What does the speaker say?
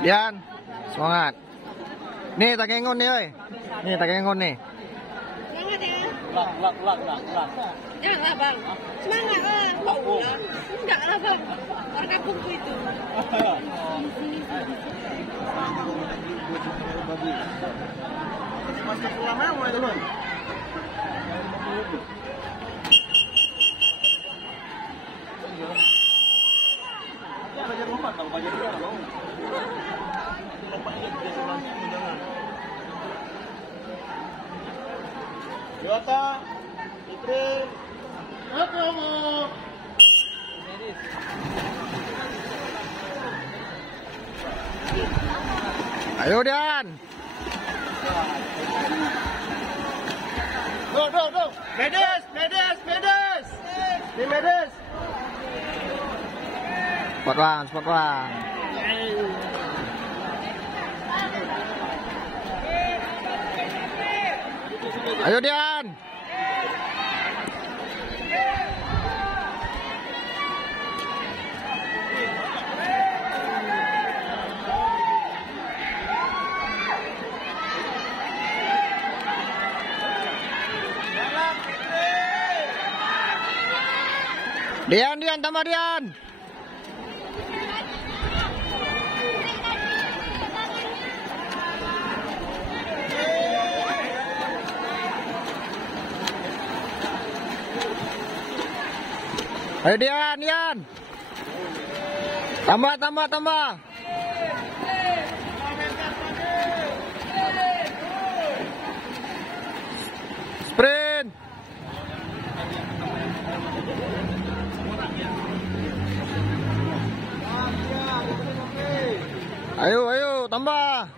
Dian, semangat. Nih tak kengon nih, oi. Nih tak kengon nih. Semangat ya. Ulang. Janganlah bang. Semangat lah. Kok ulang? Enggak lah bang. Orang kampungku itu. Masih pulang mau itu bang. Belajar lompat kalau belajar dia loh. Lompatnya dia sebelah undangan. Yota, Fitri, kamu. Ayo Dian. Go. Medes. Di Medes. Spot bang. Ayo Dian. Dian, tambah Dian. Ayo Dian. Tambah. Sprint. Ayo, tambah.